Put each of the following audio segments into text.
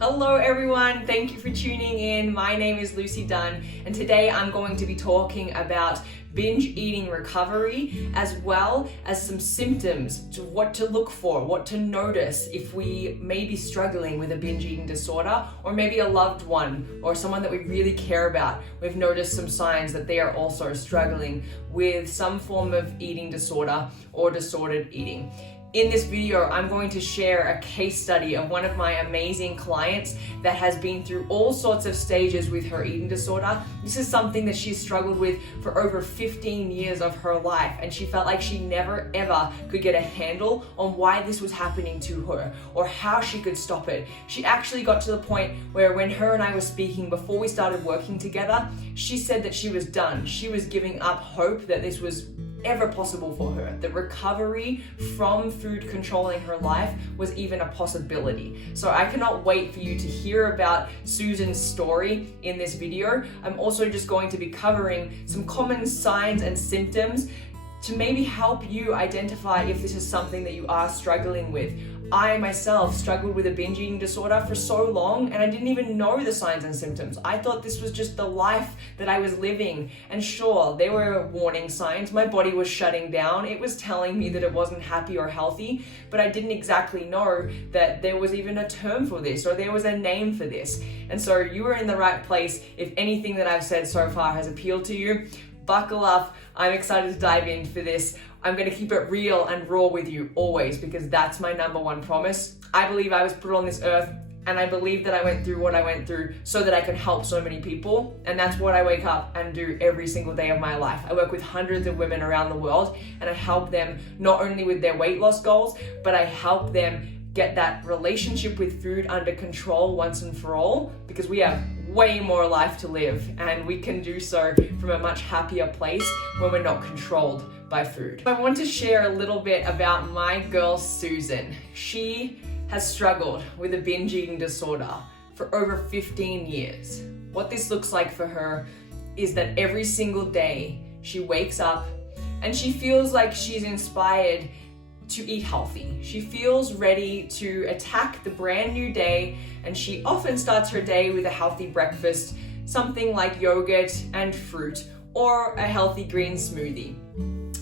Hello everyone, thank you for tuning in. My name is Lucy Dunne and today I'm going to be talking about binge eating recovery as well as some symptoms to what to look for, what to notice if we may be struggling with a binge eating disorder, or maybe a loved one or someone that we really care about. We've noticed some signs that they are also struggling with some form of eating disorder or disordered eating. In this video, I'm going to share a case study of one of my amazing clients that has been through all sorts of stages with her eating disorder. This is something that she's struggled with for over 15 years of her life, and she felt like she never ever could get a handle on why this was happening to her or how she could stop it. She actually got to the point where when her and I were speaking before we started working together, she said that she was done. She was giving up hope that this was ever possible for her. The recovery from food controlling her life was even a possibility. So I cannot wait for you to hear about Susan's story in this video. I'm also just going to be covering some common signs and symptoms to maybe help you identify if this is something that you are struggling with. I myself struggled with a binge eating disorder for so long and I didn't even know the signs and symptoms. I thought this was just the life that I was living. And sure, there were warning signs. My body was shutting down. It was telling me that it wasn't happy or healthy, but I didn't exactly know that there was even a term for this or there was a name for this. And so you are in the right place if anything that I've said so far has appealed to you. Buckle up. I'm excited to dive in for this. I'm going to keep it real and raw with you always because that's my number one promise. I believe I was put on this earth and I believe that I went through what I went through so that I could help so many people. And that's what I wake up and do every single day of my life. I work with hundreds of women around the world and I help them not only with their weight loss goals, but I help them get that relationship with food under control once and for all, because we have way more life to live and we can do so from a much happier place when we're not controlled by food. I want to share a little bit about my girl Susan. She has struggled with a binge eating disorder for over 15 years. What this looks like for her is that every single day she wakes up and she feels like she's inspired to eat healthy. She feels ready to attack the brand new day, and she often starts her day with a healthy breakfast, something like yogurt and fruit or a healthy green smoothie.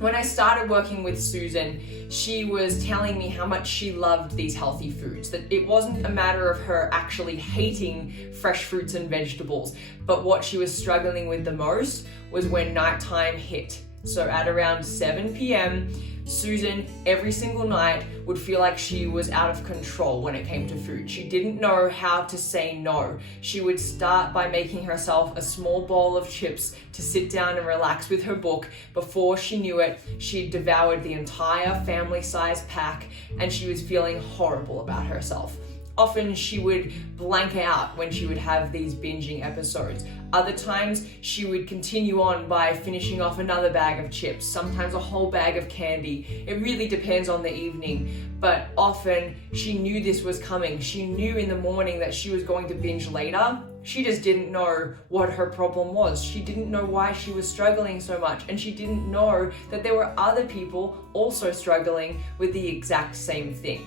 When I started working with Susan, she was telling me how much she loved these healthy foods, that it wasn't a matter of her actually hating fresh fruits and vegetables, but what she was struggling with the most was when nighttime hit. So at around 7 p.m., Susan, every single night, would feel like she was out of control when it came to food. She didn't know how to say no. She would start by making herself a small bowl of chips to sit down and relax with her book. Before she knew it, she'd devoured the entire family-sized pack and she was feeling horrible about herself. Often she would blank out when she would have these binging episodes. Other times she would continue on by finishing off another bag of chips, sometimes a whole bag of candy. It really depends on the evening, but often she knew this was coming. She knew in the morning that she was going to binge later. She just didn't know what her problem was. She didn't know why she was struggling so much, and she didn't know that there were other people also struggling with the exact same thing.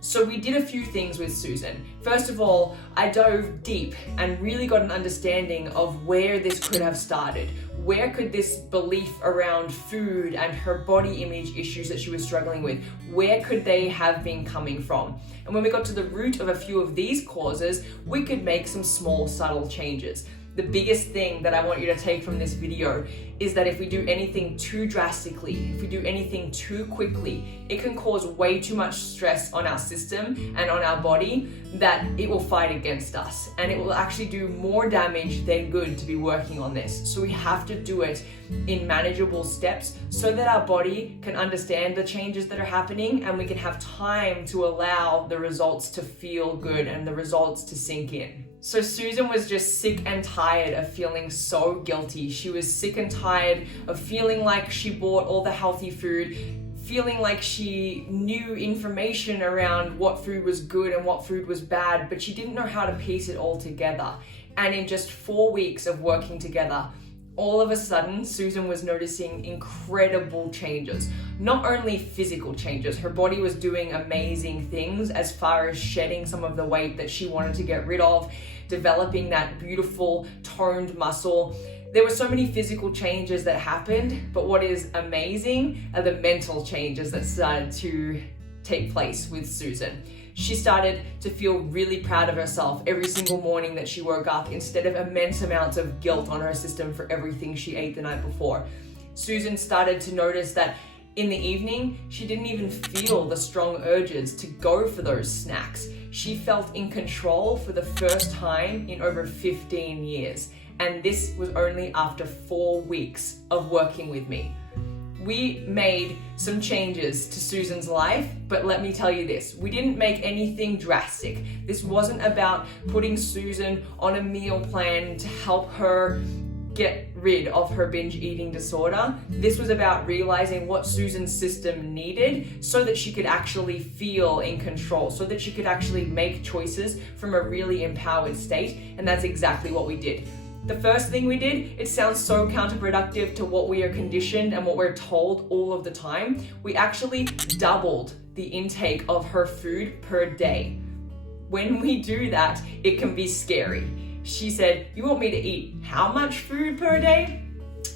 So we did a few things with Susan. First of all, I dove deep and really got an understanding of where this could have started. Where could this belief around food and her body image issues that she was struggling with, where could they have been coming from? And when we got to the root of a few of these causes, we could make some small, subtle changes. The biggest thing that I want you to take from this video is that if we do anything too drastically, if we do anything too quickly, it can cause way too much stress on our system and on our body that it will fight against us. And it will actually do more damage than good to be working on this. So we have to do it in manageable steps so that our body can understand the changes that are happening and we can have time to allow the results to feel good and the results to sink in. So Susan was just sick and tired of feeling so guilty. She was sick and tired of feeling like she bought all the healthy food, feeling like she knew information around what food was good and what food was bad, but she didn't know how to piece it all together. And in just 4 weeks of working together, all of a sudden, Susan was noticing incredible changes. Not only physical changes, her body was doing amazing things as far as shedding some of the weight that she wanted to get rid of, developing that beautiful toned muscle. There were so many physical changes that happened, but what is amazing are the mental changes that started to take place with Susan. She started to feel really proud of herself every single morning that she woke up, instead of immense amounts of guilt on her system for everything she ate the night before. Susan started to notice that in the evening, she didn't even feel the strong urges to go for those snacks. She felt in control for the first time in over 15 years. And this was only after 4 weeks of working with me. We made some changes to Susan's life, but let me tell you this, we didn't make anything drastic. This wasn't about putting Susan on a meal plan to help her get rid of her binge eating disorder. This was about realizing what Susan's system needed so that she could actually feel in control, so that she could actually make choices from a really empowered state, and that's exactly what we did. The first thing we did, it sounds so counterproductive to what we are conditioned and what we're told all of the time. We actually doubled the intake of her food per day. When we do that, it can be scary. She said, "You want me to eat how much food per day?"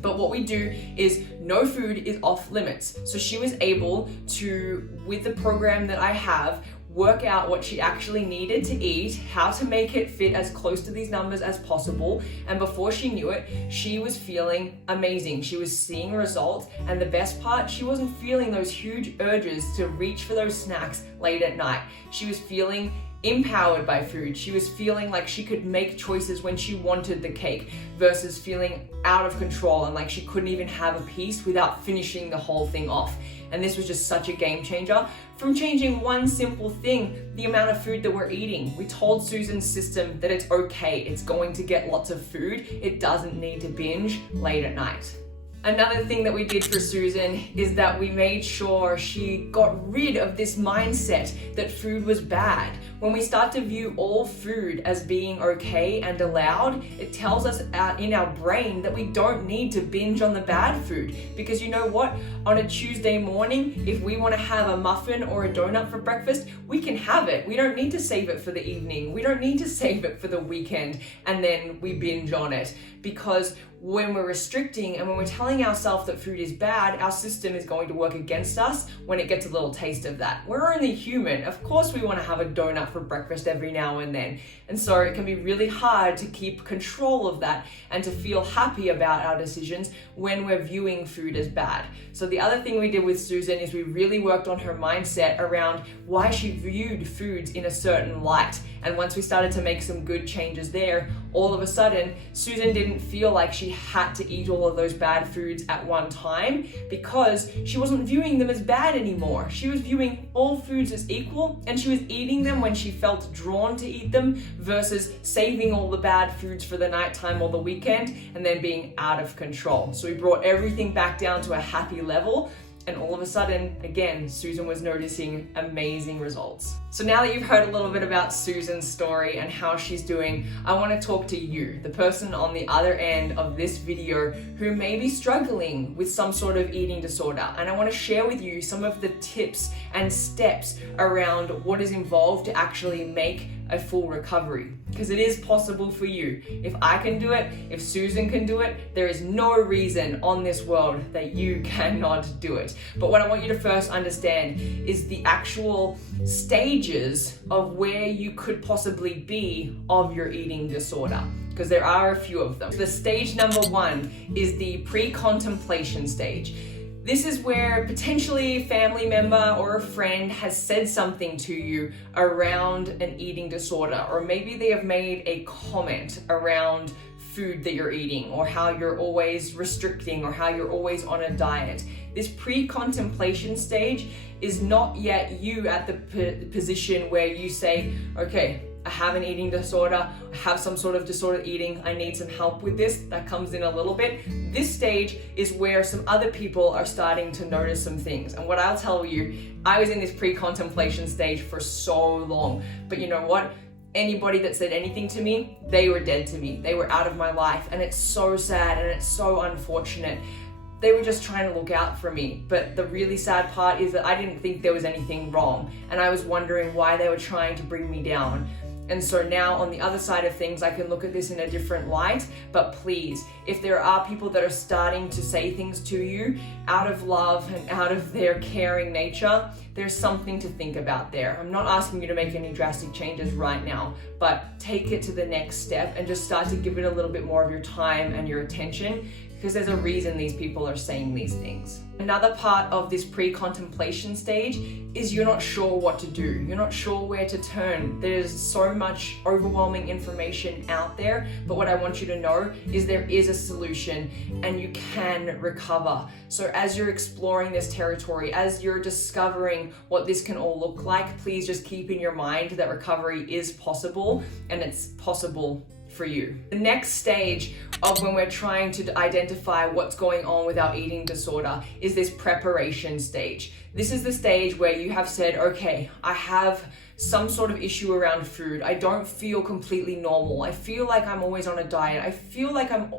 But what we do is no food is off limits. So she was able to, with the program that I have, work out what she actually needed to eat, how to make it fit as close to these numbers as possible. And before she knew it, she was feeling amazing. She was seeing results. And the best part, she wasn't feeling those huge urges to reach for those snacks late at night. She was feeling empowered by food. She was feeling like she could make choices when she wanted the cake versus feeling out of control and like she couldn't even have a piece without finishing the whole thing off. And this was just such a game changer. From changing one simple thing, the amount of food that we're eating. We told Susan's system that it's okay, it's going to get lots of food, it doesn't need to binge late at night. Another thing that we did for Susan is that we made sure she got rid of this mindset that food was bad. When we start to view all food as being okay and allowed, it tells us in our brain that we don't need to binge on the bad food. Because you know what? On a Tuesday morning, if we want to have a muffin or a donut for breakfast, we can have it. We don't need to save it for the evening. We don't need to save it for the weekend and then we binge on it. Because when we're restricting and when we're telling ourselves that food is bad, our system is going to work against us when it gets a little taste of that. We're only human. Of course we want to have a donut for breakfast every now and then. And so it can be really hard to keep control of that and to feel happy about our decisions when we're viewing food as bad. So the other thing we did with Susan is we really worked on her mindset around why she viewed foods in a certain light. And once we started to make some good changes there, all of a sudden, Susan didn't feel like she had to eat all of those bad foods at one time because she wasn't viewing them as bad anymore. She was viewing all foods as equal and she was eating them when she felt drawn to eat them versus saving all the bad foods for the nighttime or the weekend and then being out of control. So we brought everything back down to a happy level. And all of a sudden, again, Susan was noticing amazing results. So now that you've heard a little bit about Susan's story and how she's doing, I want to talk to you, the person on the other end of this video who may be struggling with some sort of eating disorder. And I want to share with you some of the tips and steps around what is involved to actually make a full recovery, because it is possible for you. If I can do it, if Susan can do it, there is no reason on this world that you cannot do it. But what I want you to first understand is the actual stages of where you could possibly be of your eating disorder, because there are a few of them. The stage number 1 is the pre-contemplation stage. This is where potentially a family member or a friend has said something to you around an eating disorder, or maybe they have made a comment around food that you're eating, or how you're always restricting, or how you're always on a diet. This pre-contemplation stage is not yet you at the position where you say, okay, I have an eating disorder, I have some sort of disordered eating, I need some help with this. That comes in a little bit. This stage is where some other people are starting to notice some things. And what I'll tell you, I was in this pre-contemplation stage for so long, but you know what? Anybody that said anything to me, they were dead to me. They were out of my life, and it's so sad and it's so unfortunate. They were just trying to look out for me. But the really sad part is that I didn't think there was anything wrong, and I was wondering why they were trying to bring me down. And so now on the other side of things, I can look at this in a different light. But please, if there are people that are starting to say things to you out of love and out of their caring nature, there's something to think about there. I'm not asking you to make any drastic changes right now, but take it to the next step and just start to give it a little bit more of your time and your attention, because there's a reason these people are saying these things. Another part of this pre-contemplation stage is you're not sure what to do. You're not sure where to turn. There's so much overwhelming information out there, but what I want you to know is there is a solution and you can recover. So as you're exploring this territory, as you're discovering what this can all look like, please just keep in your mind that recovery is possible, and it's possible for you. The next stage of when we're trying to identify what's going on with our eating disorder is this preparation stage. This is the stage where you have said, okay, I have some sort of issue around food. I don't feel completely normal. I feel like I'm always on a diet. I feel like I'm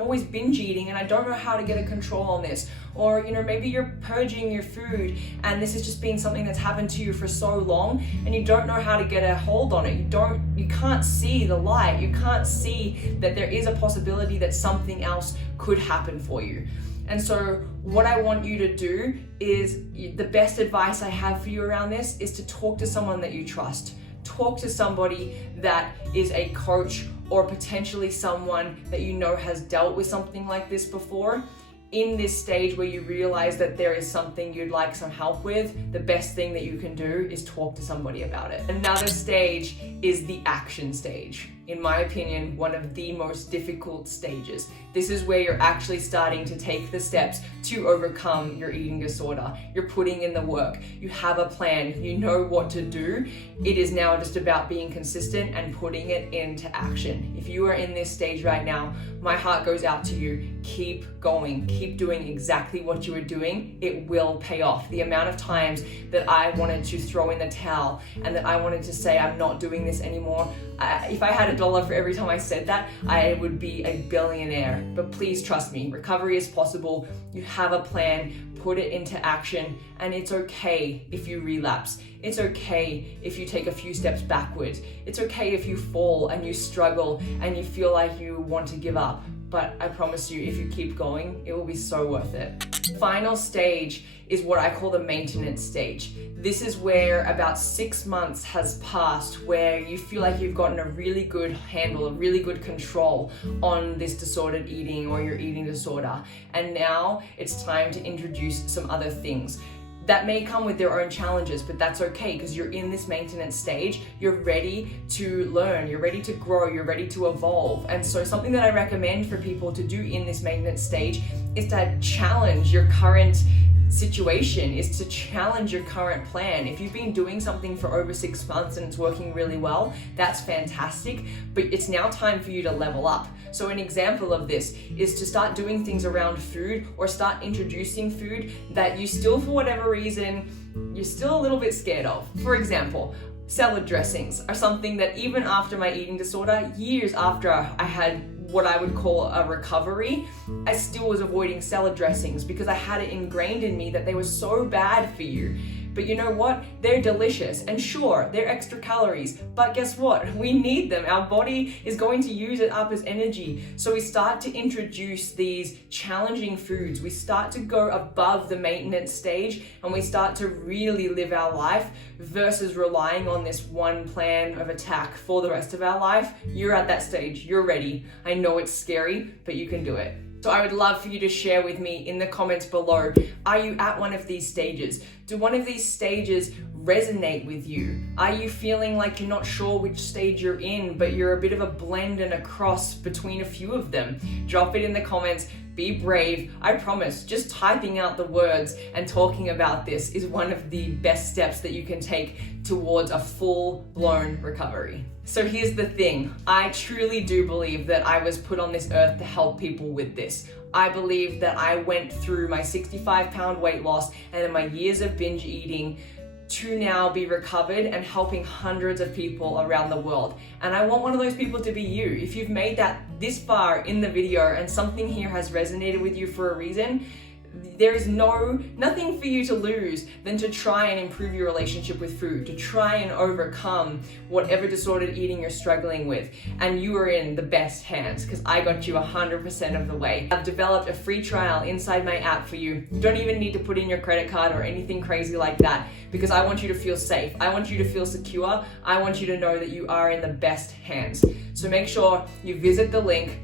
always binge eating, and I don't know how to get a control on this. Or, maybe you're purging your food and this has just been something that's happened to you for so long and you don't know how to get a hold on it. You can't see the light. You can't see that there is a possibility that something else could happen for you. And so what I want you to do is, the best advice I have for you around this is to talk to someone that you trust. Talk to somebody that is a coach, or potentially someone that has dealt with something like this before. In this stage where you realize that there is something you'd like some help with, the best thing that you can do is talk to somebody about it. Another stage is the action stage. In my opinion, one of the most difficult stages. This is where you're actually starting to take the steps to overcome your eating disorder. You're putting in the work. You have a plan. You know what to do. It is now just about being consistent and putting it into action. If you are in this stage right now, my heart goes out to you. Keep going. Keep doing exactly what you are doing. It will pay off. The amount of times that I wanted to throw in the towel and that I wanted to say, I'm not doing this anymore. If I had $1 for every time I said that, I would be a billionaire. But please trust me, recovery is possible. You have a plan, put it into action, and it's okay if you relapse. It's okay if you take a few steps backwards. It's okay if you fall and you struggle and you feel like you want to give up. But I promise you, if you keep going, it will be so worth it. Final stage is what I call the maintenance stage. This is where about 6 months has passed, where you feel like you've gotten a really good handle, a really good control on this disordered eating or your eating disorder. And now it's time to introduce some other things. That may come with their own challenges, but that's okay, because you're in this maintenance stage. You're ready to learn, you're ready to grow, you're ready to evolve. And so something that I recommend for people to do in this maintenance stage is to challenge your current situation, is to challenge your current plan. If you've been doing something for over 6 months and it's working really well, that's fantastic, but it's now time for you to level up. So an example of this is to start doing things around food, or start introducing food that you still, for whatever reason, you're still a little bit scared of. For example, salad dressings are something that even after my eating disorder, years after I had what I would call a recovery, I still was avoiding salad dressings because I had it ingrained in me that they were so bad for you. But you know what? They're delicious, and sure, they're extra calories, but guess what? We need them. Our body is going to use it up as energy. So we start to introduce these challenging foods. We start to go above the maintenance stage, and we start to really live our life versus relying on this one plan of attack for the rest of our life. You're at that stage. You're ready. I know it's scary, but you can do it. So I would love for you to share with me in the comments below, are you at one of these stages? Do one of these stages resonate with you? Are you feeling like you're not sure which stage you're in, but you're a bit of a blend and a cross between a few of them? Drop it in the comments. Be brave. I promise, just typing out the words and talking about this is one of the best steps that you can take towards a full-blown recovery. So here's the thing. I truly do believe that I was put on this earth to help people with this. I believe that I went through my 65-pound weight loss and then my years of binge eating to now be recovered and helping hundreds of people around the world. And I want one of those people to be you. If you've made that this far in the video and something here has resonated with you for a reason, there is nothing for you to lose than to try and improve your relationship with food, to try and overcome whatever disordered eating you're struggling with. And you are in the best hands because I got you 100% of the way. I've developed a free trial inside my app for you. You don't even need to put in your credit card or anything crazy like that because I want you to feel safe. I want you to feel secure. I want you to know that you are in the best hands. So make sure you visit the link,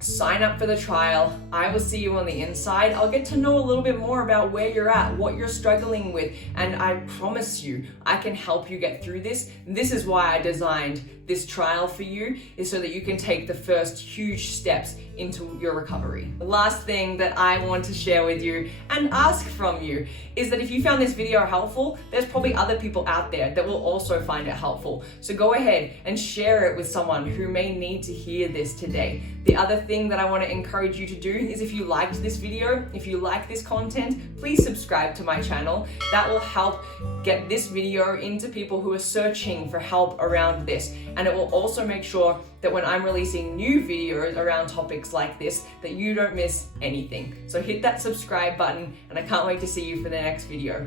sign up for the trial. I will see you on the inside. I'll get to know a little bit more about where you're at, what you're struggling with, and I promise you, I can help you get through this. This is why I designed this trial for you, is so that you can take the first huge steps into your recovery. The last thing that I want to share with you and ask from you is that if you found this video helpful, there's probably other people out there that will also find it helpful. So go ahead and share it with someone who may need to hear this today. The other thing that I want to encourage you to do is if you liked this video, if you like this content, please subscribe to my channel. That will help get this video into people who are searching for help around this. And it will also make sure that when I'm releasing new videos around topics like this, that you don't miss anything. So hit that subscribe button, and I can't wait to see you for the next video.